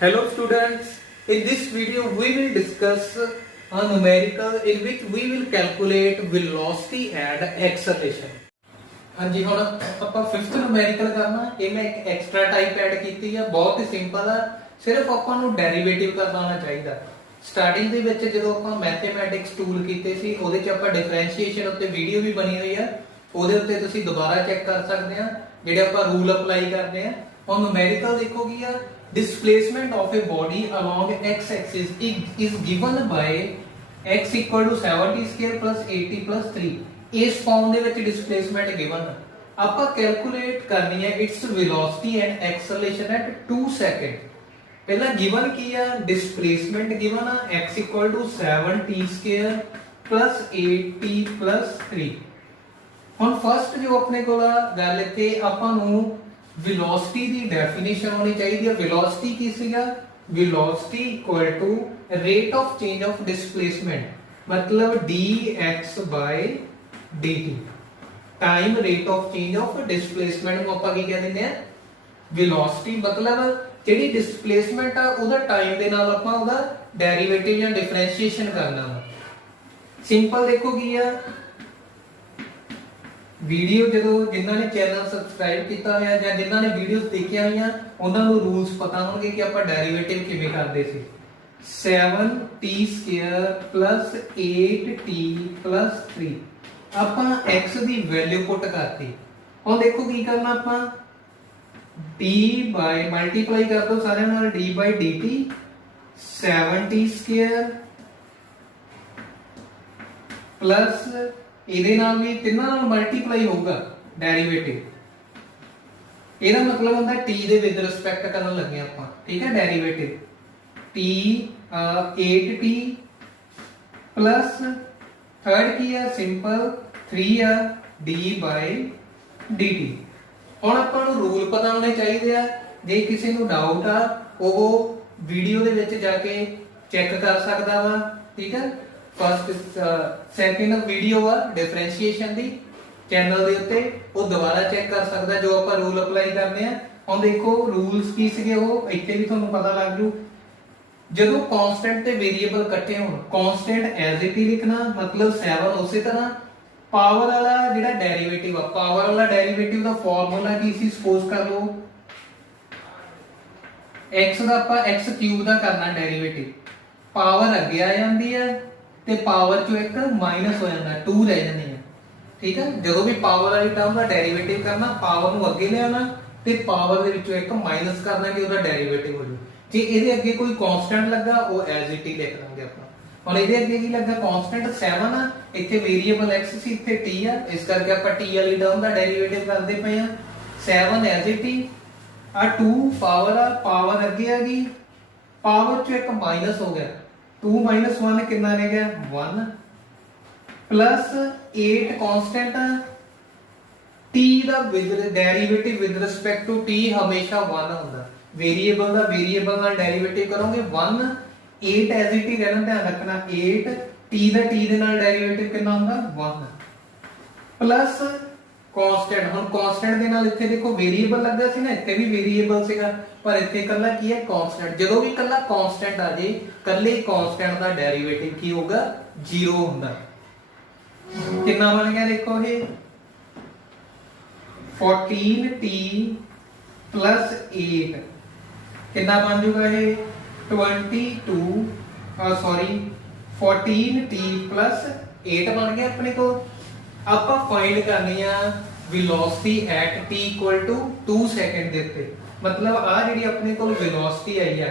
Hello students, in this video we will discuss a numerical in which we will calculate velocity and acceleration. हाँ जी ਹੁਣ ਆਪਾਂ 5th numerical ਕਰਨਾ ਇਹ ਮੈਂ ਇੱਕ ਐਕਸਟਰਾ ਟਾਈਪ ਐਡ ਕੀਤੀ ਆ ਬਹੁਤ ਹੀ ਸਿੰਪਲ ਆ ਸਿਰਫ ਆਪਾਂ ਨੂੰ ਡੈਰੀਵੇਟਿਵ ਕਰਨਾ ਆਉਣਾ ਚਾਹੀਦਾ ਸਟਾਰਟਿੰਗ ਦੇ ਵਿੱਚ ਜਦੋਂ ਆਪਾਂ ਮੈਥਮੈਟਿਕਸ ਟੂਲ ਕੀਤੇ ਸੀ ਉਹਦੇ ਚ ਆਪਾਂ ਡਿਫਰੈਂਸ਼ੀਏਸ਼ਨ ਉੱਤੇ ਵੀਡੀਓ ਵੀ ਬਣੀ ਹੋਈ ਆ ਉਹਦੇ ਉੱਤੇ ਤੁਸੀਂ ਦੁਬਾਰਾ ਚੈੱਕ ਕਰ ਸਕਦੇ ਆ ਜਿਹੜੇ ਆਪਾਂ ਰੂਲ ਅਪਲਾਈ ਕਰਦੇ ਆ ਹੁਣ numerical ਦੇਖੋ ਕੀ ਆ displacement of a body along x-axis is given by x equal to 70 square plus 80 plus 3 ਇਸ ਫਾਰਮ ਦੇ ਵਿੱਚ displacement given ਹੈ ਆਪਾਂ ਕੈਲਕੂਲੇਟ ਕਰਨੀ ਹੈ its velocity and acceleration at 2 second ਪਹਿਲਾਂ given ਕੀ ਆ displacement given ਆ x equal to 70 square plus 80 plus 3 ਹੁਣ ਫਸਟ ਜੋ ਆਪਣੇ ਕੋਲ ਗੱਲ ਇੱਥੇ ਆਪਾਂ ਨੂੰ velocity ਦੀ definition ਹੋਣੀ ਚਾਹੀਦੀ ਹੈ velocity ਕੀ ਸੀਗਾ velocity equal to rate of change of displacement मतलब dx by dt time rate of change of displacement ਨੂੰ ਆਪਾਂ ਕੀ ਕਹਿ ਦਿੰਦੇ ਆ velocity मतलब ਜਿਹੜੀ displacement ਆ ਉਹਦਾ time ਦੇ ਨਾਲ ਆਪਾਂ ਉਹਦਾ ਡੈਰੀਵੇਟਿਵ ਜਾਂ ਡਿਫਰੈਂਸ਼ੀਏਸ਼ਨ ਕਰਨਾ ਵਾ ਸਿੰਪਲ ਦੇਖੋ ਕੀ ਆ ਵੀਡੀਓ ਜਦੋਂ ਜਿਨ੍ਹਾਂ ਨੇ ਚੈਨਲ ਸਬਸਕ੍ਰਾਈਬ ਕੀਤਾ ਹੋਇਆ ਜਾਂ ਜਿਨ੍ਹਾਂ ਨੇ ਵੀਡੀਓਜ਼ ਦੇਖੀਆਂ ਹੋਈਆਂ ਉਹਨਾਂ ਨੂੰ ਰੂਲਸ ਪਤਾ ਹੋਣਗੇ ਕਿ ਆਪਾਂ ਡੈਰੀਵੇਟਿਵ ਕਿਵੇਂ ਕਰਦੇ ਸੀ 7t² 8t 3 ਆਪਾਂ x ਦੀ ਵੈਲਿਊ ਪੁੱਟ ਕਰਤੀ ਹੁਣ ਦੇਖੋ ਕੀ ਕਰਨਾ ਆਪਾਂ d ਬਾਈ ਮਲਟੀਪਲਾਈ ਕਰ ਦੋ ਸਾਰਿਆਂ ਨਾਲ d ਬਾਈ dt 7t² ਪਲੱਸ ਇਹਦੇ ਨਾਲ ਵੀ ਤਿੰਨਾਂ ਨਾਲ ਮਲਟੀਪਲਾਈ ਹੋਊਗਾ ਡੈਰੀਵੇਟਿਵ ਇਹਦਾ ਮਤਲਬ ਹੁੰਦਾ t ਦੇ ਵਿਦ ਰਿਸਪੈਕਟ ਕਰਨ ਲੱਗੇ ਆਪਾਂ ਠੀਕ ਹੈ derivative t 8t plus third ਕੀ ਆ ਸਿੰਪਲ 3 ਆ d dt ਹੁਣ ਆਪਾਂ ਨੂੰ ਰੂਲ ਪਤਾ ਹੋਣੇ ਚਾਹੀਦੇ ਆ ਜੇ ਕਿਸੇ ਨੂੰ ਡਾਊਟ ਆ ਉਹ ਵੀਡੀਓ ਦੇ ਵਿੱਚ ਜਾ ਕੇ ਚੈੱਕ ਕਰ ਸਕਦਾ ਵਾ ਠੀਕ ਹੈ ਫਸਟ ਸੈਕਿੰਡ ਵੀਡੀਓ ਆ ਡਿਫਰੈਂਸ਼ੀਏਸ਼ਨ ਦੀ ਚੈਨਲ ਦੇ ਉੱਤੇ ਉਹ ਦੁਬਾਰਾ ਚੈੱਕ ਕਰ ਸਕਦਾ ਜੋ ਆਪਾਂ ਰੂਲ ਅਪਲਾਈ ਕਰਦੇ ਆ ਹੁਣ ਦੇਖੋ ਰੂਲਸ ਕੀ ਸੀਗੇ ਉਹ ਇੱਥੇ ਵੀ ਤੁਹਾਨੂੰ ਪਤਾ ਲੱਗ ਜੂ ਜਦੋਂ ਕਾਂਸਟੈਂਟ ਤੇ ਵੇਰੀਏਬਲ ਇਕੱਠੇ ਹੋਣ ਕਾਂਸਟੈਂਟ ਐਜ਼ ਇਟ ਹੀ ਲਿਖਣਾ ਮਤਲਬ 7 ਉਸੇ ਤਰ੍ਹਾਂ ਪਾਵਰ ਵਾਲਾ ਜਿਹੜਾ ਡੈਰੀਵੇਟਿਵ ਆ ਪਾਵਰ ਵਾਲਾ ਡੈਰੀਵੇਟਿਵ ਦਾ ਫਾਰਮੂਲਾ ਕੀ ਸੀ ਸਪੋਜ਼ ਕਰ ਲਓ x ਦਾ ਆਪਾਂ x ਕਿਊਬ ਦਾ ਕਰਨਾ ਡੈਰੀਵੇਟਿਵ ਪਾਵਰ ਅੱਗੇ ਆ ਜਾਂਦੀ ਹੈ ਤੇ ਪਾਵਰ ਚੋਂ ਇੱਕ ਮਾਈਨਸ ਹੋ ਜਾਂਦਾ 2 ਰਹਿ ਜਾਂਦੀ ਹੈ ਠੀਕ ਹੈ ਜਦੋਂ ਵੀ ਪਾਵਰ ਵਾਲੀ ਟਰਮ ਦਾ ਡੈਰੀਵੇਟਿਵ ਕਰਨਾ ਪਾਵਰ ਨੂੰ ਅੱਗੇ ਲਿਆਉਣਾ ਤੇ ਪਾਵਰ ਦੇ ਵਿੱਚੋਂ ਇੱਕ ਮਾਈਨਸ ਕਰਨਾ ਕਿ ਉਹਦਾ ਡੈਰੀਵੇਟਿਵ ਹੋ ਜਾਊ ਜੇ ਇਹਦੇ ਅੱਗੇ ਕੋਈ ਕਾਂਸਟੈਂਟ ਲੱਗਾ ਉਹ ਐਜ਼ ਇਟ ਹੀ ਲਿਖ ਦਾਂਗੇ ਆਪਾਂ ਹੁਣ ਇਹਦੇ ਅੱਗੇ ਕੀ ਲੱਗਾ ਕਾਂਸਟੈਂਟ 7 ਆ ਇੱਥੇ ਵੇਰੀਏਬਲ x ਸੀ ਇੱਥੇ t ਆ ਇਸ ਕਰਕੇ ਆਪਾਂ t ਵਾਲੀ ਟਰਮ ਦਾ ਡੈਰੀਵੇਟਿਵ ਕਰਦੇ ਪਏ ਆ 7 ਐਜ਼ ਇਟ ਹੀ ਆ 2 ਪਾਵਰ ਆ ਪਾਵਰ ਅੱਗੇ ਆ ਗਈ ਪਾਵਰ ਚੋਂ ਇੱਕ ਮਾਈਨਸ ਹੋ ਗਿਆ 2 minus 1 कितना रह गया 1 plus 8 constant t ਦਾ derivative with respect to t ਹਮੇਸ਼ਾ 1 ਹੁੰਦਾ ਵੇਰੀਏਬਲ ਦਾ ਵੇਰੀਏਬਲ ਨਾਲ ਡੈਰੀਵੇਟਿਵ ਕਰੋਗੇ 1 8 as it is ਰਹਿਣਾ ਧਿਆਨ ਰੱਖਣਾ 8 t ਦਾ t ਦੇ ਨਾਲ ਡੈਰੀਵੇਟਿਵ ਕਿੰਨਾ ਹੁੰਦਾ 1 plus ਕਾਂਸਟੈਂਟ ਹੁਣ ਕਾਂਸਟੈਂਟ ਦੇ ਨਾਲ ਇੱਥੇ ਦੇਖੋ ਵੇਰੀਏਬਲ ਲੱਗਾ ਸੀ ਨਾ ਇੱਥੇ ਵੀ ਵੇਰੀਏਬਲ ਸੀਗਾ ਪਰ ਇੱਥੇ ਇਕੱਲਾ ਕੀ ਹੈ ਕਾਂਸਟੈਂਟ ਜਦੋਂ ਵੀ ਇਕੱਲਾ ਕਾਂਸਟੈਂਟ ਆ ਜੇ ਇਕੱਲੇ ਕਾਂਸਟੈਂਟ ਦਾ ਡੈਰੀਵੇਟਿਵ ਕੀ ਹੋਊਗਾ 0 ਹੁੰਦਾ ਕਿੰਨਾ ਬਣ ਗਿਆ ਦੇਖੋ ਇਹ 14t 8 ਕਿੰਨਾ ਬਣ ਜੂਗਾ ਇਹ 14t 8 ਬਣ ਗਿਆ ਆਪਣੇ ਕੋਲ ਆਪਾਂ ਫਾਈਂਡ ਕਰਨੀ ਆ velocity at t equal to 2 second ਦੇ ਉੱਤੇ ਮਤਲਬ ਆ ਜਿਹੜੀ ਆਪਣੇ ਕੋਲ velocity ਆਈ ਆ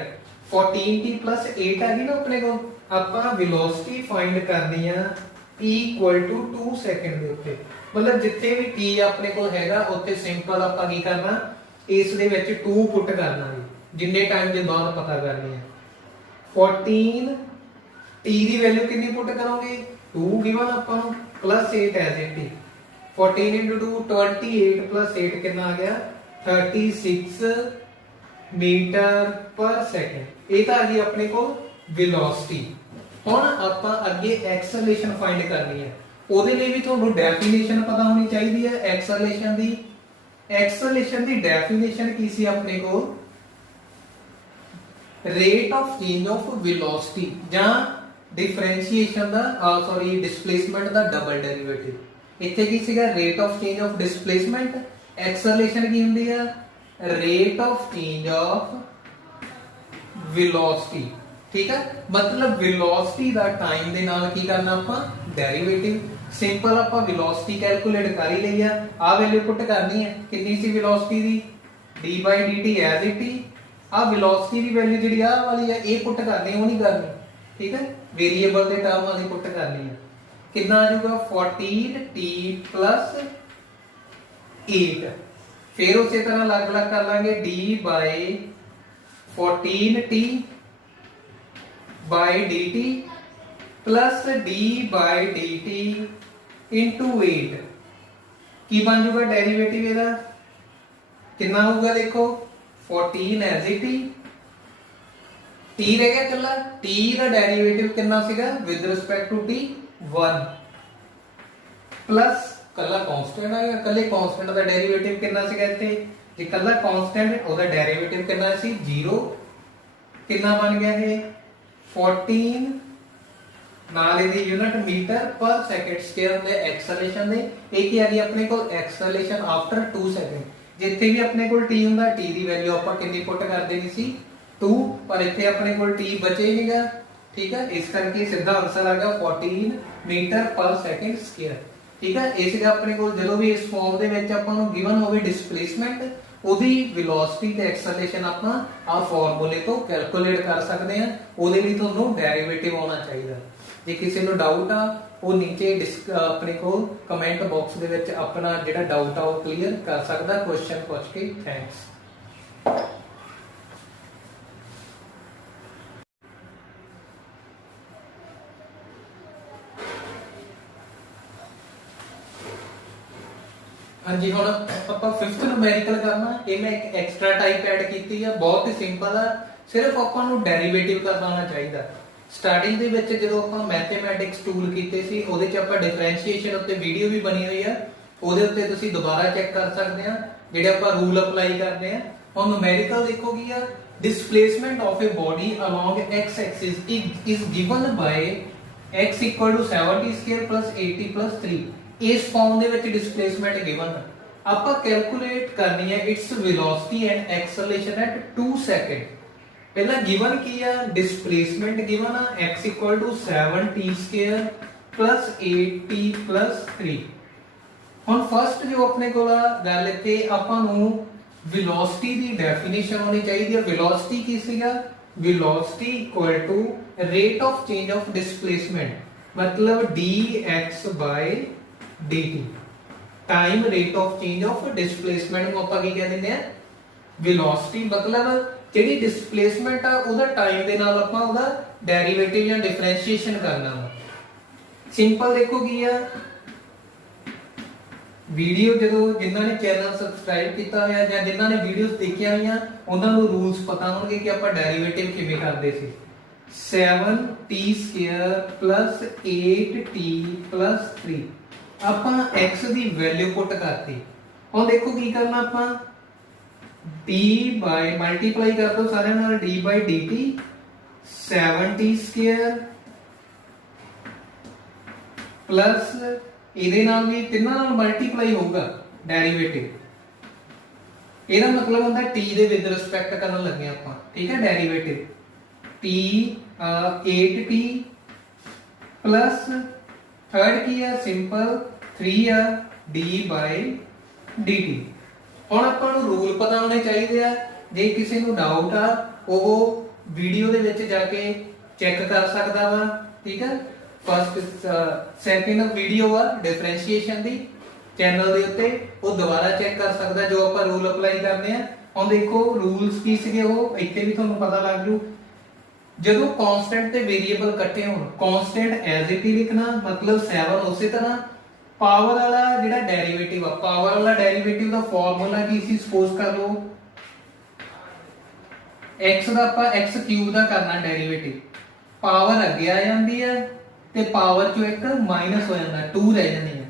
14t 8 ਆ ਗਈ ਨਾ ਆਪਣੇ ਕੋਲ ਆਪਾਂ velocity ਫਾਈਂਡ ਕਰਨੀ ਆ t equal to 2 ਸੈਕਿੰਡ ਦੇ ਉੱਤੇ ਮਤਲਬ ਜਿੱਥੇ ਵੀ t ਆਪਣੇ ਕੋਲ ਹੈਗਾ ਉੱਥੇ ਸਿੰਪਲ ਆਪਾਂ ਕੀ ਕਰਨਾ ਇਸ ਦੇ ਵਿੱਚ 2 ਪੁੱਟ ਕਰਨਾ ਹੈ ਜਿੰਨੇ ਟਾਈਮ ਦੇ ਬਾਅਦ ਪਤਾ ਕਰਨੀ ਹੈ 14 t ਦੀ ਵੈਲਿਊ ਕਿੰਨੀ ਪੁੱਟ ਕਰੋਗੇ 2 ਗਿਵਨ ਆਪਾਂ ਨੂੰ +8 ਐਜ਼ ਇਟ 14 into 2 28 plus 8 कितना आ गया 36 मीटर पर सेकंड ਇਹ ਤਾਂ ਆ ਗਈ ਆਪਣੇ ਕੋਲ velocity ਹੁਣ ਆਪਾਂ ਅੱਗੇ acceleration find ਕਰਨੀ ਹੈ ਉਹਦੇ ਲਈ ਵੀ ਤੁਹਾਨੂੰ ਡੈਫੀਨੇਸ਼ਨ ਪਤਾ ਹੋਣੀ ਚਾਹੀਦੀ ਹੈ acceleration ਦੀ ਡੈਫੀਨੇਸ਼ਨ ਕੀ ਸੀ ਆਪਣੇ ਕੋਲ rate of change of velocity ਜਾਂ ਡਿਫਰੈਂਸ਼ੀਏਸ਼ਨ ਦਾ ਸੌਰੀ ਡਿਸਪਲੇਸਮੈਂਟ ਦਾ ਡਬਲ ਡੈਰੀਵੇਟਿਵ। ਇੱਥੇ ਕੀ ਸੀਗਾ rate of change of displacement, acceleration ਕੀ ਹੁੰਦੀ ਆ rate of change of velocity. ਠੀਕ ਹੈ, ਮਤਲਬ ਵੈਲੋਸਿਟੀ ਦਾ ਟਾਈਮ ਦੇ ਨਾਲ ਕੀ ਕਰਨਾ ਆਪਾਂ ਡੈਰੀਵੇਟਿਵ। ਸਿੰਪਲ ਆਪਾਂ ਵੈਲੋਸਿਟੀ ਕੈਲਕੂਲੇਟ ਕਰ ਹੀ ਲਈ ਆ ਵੈਲਿਊ ਪੁੱਟ ਕਰਨੀ ਹੈ। ਕਿੰਨੀ ਸੀ velocity the d/dt as it is. ਆ ਵੈਲੋਸਿਟੀ ਦੀ ਵੈਲਿਊ ਜਿਹੜੀ ਆ ਵਾਲੀ ਹੈ ਇਹ ਪੁੱਟ ਕਰਨੀ, ਉਹ ਨਹੀਂ ਕਰਨੀ। ਠੀਕ ਹੈ, ਵੇਰੀਏਬਲ ਦੇ ਟਰਮ ਵਾਲੀ ਪੁੱਟ ਕਰਨੀ ਹੈ। ਕਿੰਨਾ ਆ ਜਾਊਗਾ 14t + 8। ਫਿਰ ਉਸੇ ਤਰ੍ਹਾਂ ਅਲੱਗ-ਅਲੱਗ ਕਰ ਲਾਂਗੇ d/14t dt plus d/dt into 8 ਕੀ ਬਣ ਜਾਊਗਾ ਡੈਰੀਵੇਟਿਵ ਇਹਦਾ ਕਿੰਨਾ ਹੋਊਗਾ ਦੇਖੋ 14 ਐਜ਼ ਇਟ ਇਜ਼ t ਰਹਿ ਗਿਆ ਕੱਲਾ t ਦਾ ਡੈਰੀਵੇਟਿਵ ਕਿੰਨਾ ਸੀਗਾ with respect to t 1 plus ਕੱਲਾ ਕਾਂਸਟੈਂਟ ਆ ਗਿਆ ਕੱਲੇ ਕਾਂਸਟੈਂਟ ਦਾ ਡੈਰੀਵੇਟਿਵ ਕਿੰਨਾ ਸੀਗਾ ਇੱਥੇ ਜੇ ਕੱਲਾ ਕਾਂਸਟੈਂਟ ਉਹਦਾ ਡੈਰੀਵੇਟਿਵ ਕਿੰਨਾ ਸੀ 0 ਕਿੰਨਾ ਬਣ ਗਿਆ ਇਹ 14 ਨਾਲ ਇਹਦੀ unit metre per second square ਦੇ ਐਕਸਲਰੇਸ਼ਨ ਦੇ ਇਹ ਕੀ ਆ ਗਈ ਆਪਣੇ ਕੋਲ ਐਕਸਲਰੇਸ਼ਨ ਆਫਟਰ 2 ਸੈਕਿੰਡ ਜਿੱਥੇ ਵੀ ਆਪਣੇ ਕੋਲ t ਹੁੰਦਾ t ਦੀ ਵੈਲਿਊ ਆਪਾਂ ਕਿੰਨੀ ਪੁੱਟ ਕਰ ਦੇਣੀ ਸੀ 2 ਪਰ ਇੱਥੇ ਆਪਣੇ ਕੋਲ t ਬਚੇ ਨਹੀਂਗਾ ਠੀਕ ਹੈ ਇਸ ਕਰਕੇ ਸਿੱਧਾ ਆਨਸਰ ਆ ਗਿਆ 14 ਮੀਟਰ ਪਰ ਸੈਕਿੰਡ ਸਕੁਅਰ ਠੀਕ ਹੈ ਇਹ ਸੀਗਾ ਆਪਣੇ ਕੋਲ ਜਦੋਂ ਵੀ ਇਸ ਫਾਰਮ ਦੇ ਵਿੱਚ ਆਪਾਂ ਨੂੰ ਗਿਵਨ ਹੋਵੇ ਡਿਸਪਲੇਸਮੈਂਟ ਉਹਦੀ ਵੈਲੋਸਿਟੀ ਤੇ ਐਕਸਲਰੇਸ਼ਨ ਆਪਾਂ ਆ ਫਾਰਮੂਲੇ ਤੋਂ ਕੈਲਕੂਲੇਟ ਕਰ ਸਕਦੇ ਹਾਂ ਉਹਦੇ ਲਈ ਤੁਹਾਨੂੰ ਡੈਰੀਵੇਟਿਵ ਆਉਣਾ ਚਾਹੀਦਾ ਜੇ ਕਿਸੇ ਨੂੰ ਡਾਊਟ ਆ ਉਹ ਨੀਚੇ ਆਪਣੇ ਕੋਲ ਕਮੈਂਟ ਬਾਕਸ ਦੇ ਵਿੱਚ ਆਪਣਾ ਜਿਹੜਾ ਡਾਊਟ ਆ ਉਹ ਕਲੀਅਰ ਕਰ ਸਕਦਾ ਕੁਐਸਚਨ ਪੁੱਛ ਕੇ ਥੈਂਕਸ ਹਾਂਜੀ ਹੁਣ ਆਪਾਂ 5th ਨੂਮੈਰੀਕਲ ਕਰਨਾ ਇਹ ਮੈਂ ਇੱਕ ਐਕਸਟਰਾ ਟਾਈਪ ਐਡ ਕੀਤੀ ਆ ਬਹੁਤ ਹੀ ਸਿੰਪਲ ਆ ਸਿਰਫ ਆਪਾਂ ਨੂੰ ਡੈਰੀਵੇਟਿਵ ਕਰਨਾ ਆਉਣਾ ਚਾਹੀਦਾ ਸਟਾਰਟਿੰਗ ਦੇ ਵਿੱਚ ਜਦੋਂ ਆਪਾਂ ਮੈਥਮੈਟਿਕਸ ਟੂਲ ਕੀਤੇ ਸੀ ਉਹਦੇ ਚ ਆਪਾਂ ਡਿਫਰੈਂਸ਼ੀਏਸ਼ਨ ਉੱਤੇ ਵੀਡੀਓ ਵੀ ਬਣੀ ਹੋਈ ਆ ਉਹਦੇ ਉੱਤੇ ਤੁਸੀਂ ਦੁਬਾਰਾ ਚੈੱਕ ਕਰ ਸਕਦੇ ਆ ਜਿਹੜੇ ਆਪਾਂ ਰੂਲ ਅਪਲਾਈ ਕਰਦੇ ਆ ਹੁਣ ਨੂਮੈਰੀਕਲ ਦੇਖੋ ਕੀ ਆ displacement of a body along x axis is given by x equal to 70 square plus 80 plus 3 ਇਸ ਫਾਰਮ ਦੇ ਵਿੱਚ ਡਿਸਪਲੇਸਮੈਂਟ ਗਿਵਨ ਆਪਾਂ ਕੈਲਕੂਲੇਟ ਕਰਨੀ ਹੈ it's velocity and acceleration at 2 second ਪਹਿਲਾਂ ਗਿਵਨ ਕੀ ਆ ਡਿਸਪਲੇਸਮੈਂਟ ਗਿਵਨ ਆ x 7t square plus 8t plus 3 ਹੁਣ ਫਸਟ ਜੋ ਆਪਣੇ ਕੋਲ ਆ ਗੱਲ ਇੱਥੇ ਆਪਾਂ ਨੂੰ ਵੈਲੋਸਿਟੀ ਦੀ ਡੈਫੀਨੇਸ਼ਨ ਹੋਣੀ ਚਾਹੀਦੀ ਹੈ ਵੈਲੋਸਿਟੀ ਕੀ ਸੀਗਾ velocity equal to rate of change of displacement ਮਤਲਬ dx by dt time rate of change of displacement ਨੂੰ ਆਪਾਂ ਕੀ ਕਹਿ ਦਿੰਦੇ ਆ ਵੈਲੋਸਿਟੀ ਮਤਲਬ ਜਿਹੜੀ ਡਿਸਪਲੇਸਮੈਂਟ ਆ ਉਹਦਾ ਟਾਈਮ ਦੇ ਨਾਲ ਆਪਾਂ ਉਹਦਾ ਡੈਰੀਵੇਟਿਵ ਜਾਂ ਡਿਫਰੈਂਸ਼ੀਏਸ਼ਨ ਕਰਨਾ ਵਾ ਸਿੰਪਲ ਦੇਖੋ ਕੀ ਆ ਵੀਡੀਓ ਜਦੋਂ ਜਿਨ੍ਹਾਂ ਨੇ ਚੈਨਲ ਸਬਸਕ੍ਰਾਈਬ ਕੀਤਾ ਹੋਇਆ ਜਾਂ ਜਿਨ੍ਹਾਂ ਨੇ ਵੀਡੀਓਜ਼ ਦੇਖੀਆਂ ਹੋਈਆਂ ਉਹਨਾਂ ਨੂੰ ਰੂਲਸ ਪਤਾ ਹੋਣਗੇ ਕਿ ਆਪਾਂ ਡੈਰੀਵੇਟਿਵ ਕਿਵੇਂ ਕਰਦੇ ਸੀ 7t square plus 8t plus 3 ਆਪਾਂ x ਦੀ ਵੈਲਿਊ ਪੁੱਟ ਕਰਤੀ ਹੁਣ ਦੇਖੋ ਕੀ ਕਰਨਾ ਆਪਾਂ d by ਮਲਟੀਪਲਾਈ ਕਰ ਦੋ ਸਾਰਿਆਂ ਨਾਲ d by dt 7t square plus ਇਹਦੇ ਨਾਲ ਵੀ ਤਿੰਨਾਂ ਨਾਲ ਮਲਟੀਪਲਾਈ ਹੋਊਗਾ ਡੈਰੀਵੇਟਿਵ ਇਹਦਾ ਮਤਲਬ ਹੁੰਦਾ t ਦੇ ਵਿਦ ਰਿਸਪੈਕਟ ਕਰਨ ਲੱਗੇ ਆਪਾਂ ਠੀਕ ਹੈ derivative t 8t plus third ਕੀ ਆ ਸਿੰਪਲ 3 ਆ d by dt ਹੁਣ ਆਪਾਂ ਨੂੰ ਰੂਲ ਪਤਾ ਹੋਣੇ ਚਾਹੀਦੇ ਆ ਜੇ ਕਿਸੇ ਨੂੰ ਡਾਊਟ ਆ ਉਹ ਵੀਡੀਓ ਦੇ ਵਿੱਚ ਜਾ ਕੇ ਚੈੱਕ ਕਰ ਸਕਦਾ ਵਾ ਠੀਕ ਹੈ ਫਸਟ ਸੈਕਿੰਡ ਵੀਡੀਓ ਆ ਡਿਫਰੈਂਸ਼ੀਏਸ਼ਨ ਦੀ ਚੈਨਲ ਦੇ ਉੱਤੇ ਉਹ ਦੁਬਾਰਾ ਚੈੱਕ ਕਰ ਸਕਦਾ ਜੋ ਆਪਾਂ ਰੂਲ ਅਪਲਾਈ ਕਰਨੇ ਆ ਹੁਣ ਦੇਖੋ ਰੂਲਸ ਕੀ ਸੀਗੇ ਉਹ ਇੱਥੇ ਵੀ ਤੁਹਾਨੂੰ ਪਤਾ ਲੱਗ ਜੂ ਜਦੋਂ ਕਾਂਸਟੈਂਟ ਤੇ ਵੇਰੀਏਬਲ ਇਕੱਠੇ ਹੋਣ ਕਾਂਸਟੈਂਟ ਐਜ਼ ਇਟ ਹੀ ਲਿਖਣਾ ਮਤਲਬ 7 ਉਸੇ ਤਰ੍ਹਾਂ ਪਾਵਰ ਵਾਲਾ ਜਿਹੜਾ ਡੈਰੀਵੇਟਿਵ ਆ ਪਾਵਰ ਵਾਲਾ ਡੈਰੀਵੇਟਿਵ ਦਾ ਫਾਰਮੂਲਾ ਕੀ ਸੀ ਸਪੋਜ਼ ਕਰ ਲਓ x ਦਾ ਆਪਾਂ x ਕਿਊਬ ਦਾ ਕਰਨਾ ਡੈਰੀਵੇਟਿਵ ਪਾਵਰ ਅੱਗੇ ਆ ਜਾਂਦੀ ਹੈ ਤੇ ਪਾਵਰ ਚੋਂ ਇੱਕ ਮਾਈਨਸ ਹੋ ਜਾਂਦਾ 2 ਰਹਿ ਜਾਂਦੀ ਹੈ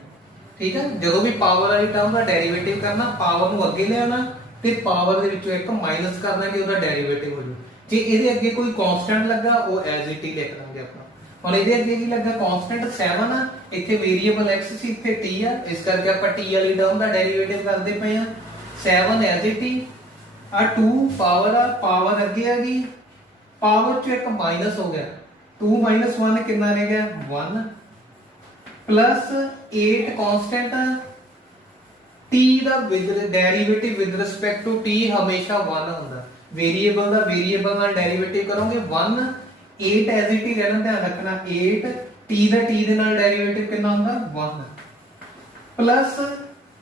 ਠੀਕ ਹੈ ਜਦੋਂ ਵੀ ਪਾਵਰ ਵਾਲੀ ਟਰਮ ਦਾ ਡੈਰੀਵੇਟਿਵ ਕਰਨਾ ਪਾਵਰ ਨੂੰ ਅੱਗੇ ਲਿਆਉਣਾ ਤੇ ਪਾਵਰ ਦੇ ਵਿੱਚੋਂ ਇੱਕ ਮਾਈਨਸ ਕਰਨਾ ਕਿ ਉਹਦਾ ਡੈਰੀਵੇਟਿਵ ਹੋ ਜਾਊ जे ਇਹਦੇ ਅੱਗੇ ਕੋਈ ਕਾਂਸਟੈਂਟ ਲੱਗਾ ਉਹ ਐਜ਼ ਇਟ ਹੀ ਲਿਖ ਦਾਂਗੇ ਆਪਾਂ। ਹੁਣ ਇਹਦੇ ਅੱਗੇ ਕੀ ਲੱਗਾ ਕਾਂਸਟੈਂਟ 7 ਆ, ਇੱਥੇ ਵੇਰੀਏਬਲ x ਸੀ, ਇੱਥੇ t ਆ, ਇਸ ਕਰਕੇ ਆਪਾਂ t ਵਾਲੀ ਟਰਮ ਦਾ ਡੈਰੀਵੇਟਿਵ ਕਰਦੇ ਪਏ ਆ। 7 ਐਜ਼ ਇਟ ਹੀ ਆ 2 ਪਾਵਰ ਆ, ਪਾਵਰ ਅੱਗੇ ਆ ਗਈ, ਪਾਵਰ ਚ ਇੱਕ ਮਾਈਨਸ ਹੋ ਗਿਆ, 2 - 1 ਕਿੰਨਾ ਰਹਿ ਗਿਆ 1 प्लस 8 कांस्टेंट t ਦਾ derivative with respect to t ਹਮੇਸ਼ਾ 1 ਹੁੰਦਾ। ਵੇਰੀਏਬਲ ਦਾ ਵੇਰੀਏਬਲ ਨਾਲ ਡੈਰੀਵੇਟਿਵ ਕਰੋਗੇ 1 8 ਐਜ਼ ਇਟ ਹੀ ਰਹਿਣਾ, ਧਿਆਨ ਰੱਖਣਾ 8 t ਦਾ t ਦੇ ਨਾਲ ਡੈਰੀਵੇਟਿਵ ਕਿੰਨਾ ਹੁੰਦਾ 1 ਪਲੱਸ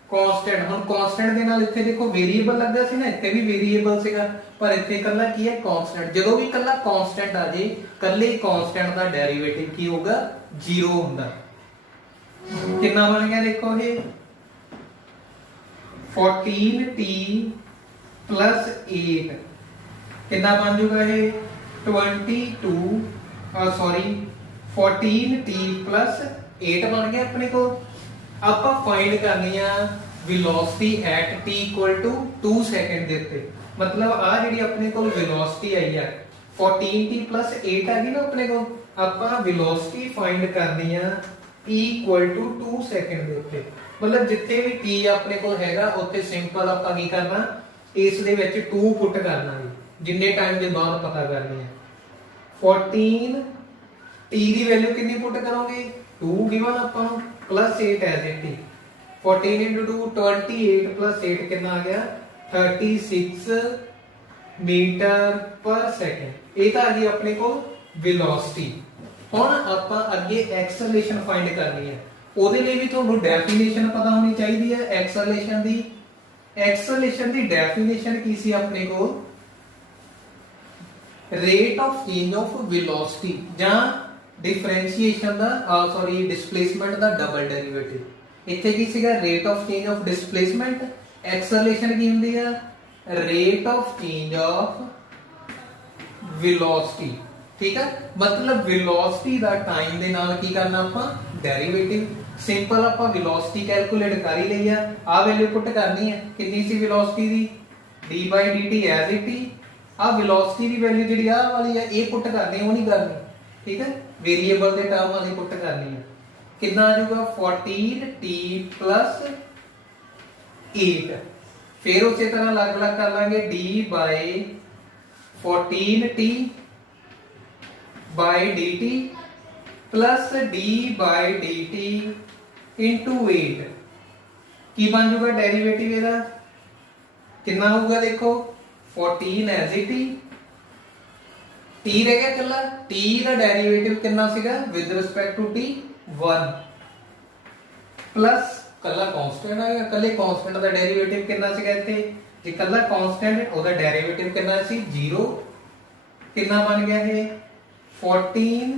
ਕਾਂਸਟੈਂਟ। ਹੁਣ ਕਾਂਸਟੈਂਟ ਦੇ ਨਾਲ ਇੱਥੇ ਦੇਖੋ ਵੇਰੀਏਬਲ ਲੱਗਾ ਸੀ ਨਾ, ਇੱਥੇ ਵੀ ਵੇਰੀਏਬਲ ਸੀਗਾ, ਪਰ ਇੱਥੇ ਇਕੱਲਾ ਕੀ ਹੈ ਕਾਂਸਟੈਂਟ। ਜਦੋਂ ਵੀ ਇਕੱਲਾ ਕਾਂਸਟੈਂਟ ਆ ਜੇ, ਇਕੱਲੇ ਕਾਂਸਟੈਂਟ ਦਾ ਡੈਰੀਵੇਟਿਵ ਕੀ ਹੋਗਾ 0 ਹੁੰਦਾ। कितना बन गया देखो ये 14t प्लस 8 कितना बन जाएगा ये 14t प्लस 8 बन गया अपने को। आप फाइंड करनी है velocity at t equal to 2 second दे उत्ते, मतलब आ जी अपने को वेलोसिटी आई है 14t प्लस 8 आ गई ना अपने को। आप वेलोसिटी फाइंड करनी है t इक्वल टू 2 सेकंड ਦੇ ਉੱਤੇ, मतलब ਜਿੱਥੇ ਵੀ t ਆਪਣੇ ਕੋਲ ਹੈਗਾ ਉੱਥੇ ਸਿੰਪਲ ਆਪਾਂ ਕੀ ਕਰਨਾ ਇਸ ਦੇ ਵਿੱਚ 2 ਪੁੱਟ ਕਰਨਾ ਹੈ, ਜਿੰਨੇ ਟਾਈਮ ਦੇ ਬਾਅਦ ਪਤਾ ਕਰਨੀ ਹੈ। 14 t ਦੀ ਵੈਲਿਊ ਕਿੰਨੀ ਪੁੱਟ ਕਰੋਗੇ 2 ਗਿਵਨ ਆਪਾਂ ਨੂੰ plus 8 as it he 14 2 28 plus 8 ਕਿੰਨਾ ਆ ਗਿਆ 36 ਮੀਟਰ ਪਰ ਸੈਕਿੰਡ। ਇਹ ਤਾਂ ਆ ਗਈ ਆਪਣੇ ਕੋਲ ਵੈਲੋਸਿਟੀ। ਹੁਣ ਆਪਾਂ ਅੱਗੇ ਐਕਸਲਰੇਸ਼ਨ ਫਾਈਂਡ ਕਰਨੀ ਹੈ, ਉਹਦੇ ਲਈ ਵੀ ਤੁਹਾਨੂੰ ਡੈਫੀਨੇਸ਼ਨ ਪਤਾ ਹੋਣੀ ਚਾਹੀਦੀ ਹੈ ਐਕਸਲਰੇਸ਼ਨ ਦੀ। ਐਕਸਲਰੇਸ਼ਨ ਦੀ ਡੈਫੀਨੇਸ਼ਨ ਕੀ ਸੀ ਆਪਣੇ ਕੋਲ rate of change of velocity ਜਾਂ ਡਿਫਰੈਂਸ਼ੀਏਸ਼ਨ ਦਾ ਡਿਸਪਲੇਸਮੈਂਟ ਦਾ ਡਬਲ ਡੈਰੀਵੇਟਿਵ। ਇੱਥੇ ਕੀ ਸੀਗਾ rate of change of displacement, acceleration ਕੀ ਹੁੰਦੀ ਆ rate of change of velocity. ठीक है, मतलब वेलोसिटी ਦਾ ਟਾਈਮ ਦੇ ਨਾਲ ਕੀ ਕਰਨਾ ਆਪਾਂ ਡੈਰੀਵੇਟਿਵ। ਸਿੰਪਲ ਆਪਾਂ वेलोसिटी ਕੈਲਕੂਲੇਟ ਕਰ ਹੀ ਲਈ ਆ, ਆ ਵੈਲਿਊ ਪੁੱਟ ਕਰਨੀ ਹੈ ਕਿੰਨੀ ਸੀ velocity the d/dt as it ਹੀ। ਆ वेलोसिटी ਦੀ ਵੈਲਿਊ ਜਿਹੜੀ ਆ ਵਾਲੀ ਹੈ ਇਹ ਪੁੱਟ ਕਰਨੀ, ਉਹ ਨਹੀਂ ਕਰਨੀ, ਠੀਕ ਹੈ ਵੇਰੀਏਬਲ ਦੇ ਟਰਮ ਵਾਲੀ ਪੁੱਟ ਕਰਨੀ ਹੈ। ਕਿੰਨਾ ਆ ਜਾਊਗਾ 14t plus 8। फिर उसी तरह अलग अलग कर लांगे d/14t by dt plus d/dt into 8 की बन जाएगा डेरिवेटिव ਇਹਦਾ कितना होगा देखो 14 एज इट ही t रह गया कल्ला t का डेरिवेटिव कितना सीगा with respect to t 1 plus कल्ला कांस्टेंट आ गया कल्ले कांस्टेंट ਦਾ डेरिवेटिव कितना ਸੀਗਾ ਇੱਥੇ ਜੇ कल्ला कांस्टेंट ਉਹਦਾ डेरिवेटिव कितना ਸੀ 0 कितना बन गया है 14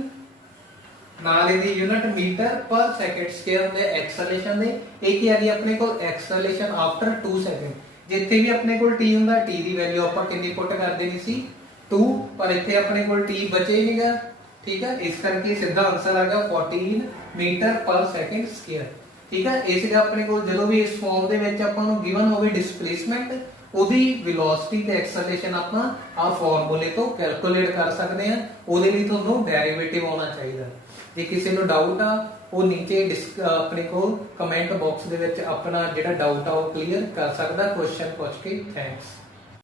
ਨਾਲ ਇਹਦੀ unit metre per second square ਦੇ ਐਕਸਲਰੇਸ਼ਨ ਦੇ ਇਹ ਕੀ ਆ ਗਈ ਆਪਣੇ ਕੋਲ ਐਕਸਲਰੇਸ਼ਨ ਆਫਟਰ 2 ਸੈਕਿੰਡ। ਜਿੱਥੇ ਵੀ ਆਪਣੇ ਕੋਲ t ਹੁੰਦਾ t ਦੀ ਵੈਲਿਊ ਆਪਾਂ ਕਿੰਨੀ ਪੁੱਟ ਕਰ ਦੇਣੀ ਸੀ 2 ਪਰ ਇੱਥੇ ਆਪਣੇ ਕੋਲ t ਬਚੇ ਨਹੀਂਗਾ ਠੀਕ ਹੈ ਇਸ ਕਰਕੇ ਸਿੱਧਾ ਆਨਸਰ ਆ ਗਿਆ 14 ਮੀਟਰ ਪਰ ਸੈਕਿੰਡ ਸਕੁਅਰ ਠੀਕ ਹੈ। ਇਸ ਦਾ ਆਪਣੇ ਕੋਲ ਜਦੋਂ ਵੀ ਇਸ ਫਾਰਮ ਦੇ ਵਿੱਚ ਆਪਾਂ ਨੂੰ ਗਿਵਨ ਹੋਵੇ ਡਿਸਪਲੇਸਮੈਂਟ ਉਹਦੀ ਵੈਲੋਸਿਟੀ ਤੇ ਐਕਸਲਰੇਸ਼ਨ ਆਪਾਂ ਆ ਫਾਰਮੂਲੇ ਤੋਂ ਕੈਲਕੂਲੇਟ ਕਰ ਸਕਦੇ ਹਾਂ। ਉਹਦੇ ਲਈ ਤੁਹਾਨੂੰ ਡੈਰੀਵੇਟਿਵ ਆਉਣਾ ਚਾਹੀਦਾ। ਜੇ ਕਿਸੇ ਨੂੰ ਡਾਊਟ ਆ ਉਹ ਨੀਚੇ ਆਪਣੇ ਕੋਲ ਕਮੈਂਟ ਬਾਕਸ ਦੇ ਵਿੱਚ ਆਪਣਾ ਜਿਹੜਾ ਡਾਊਟ ਆ ਉਹ ਕਲੀਅਰ ਕਰ ਸਕਦਾ ਕੁਐਸਚਨ ਪੁੱਛ ਕੇ। ਥੈਂਕਸ।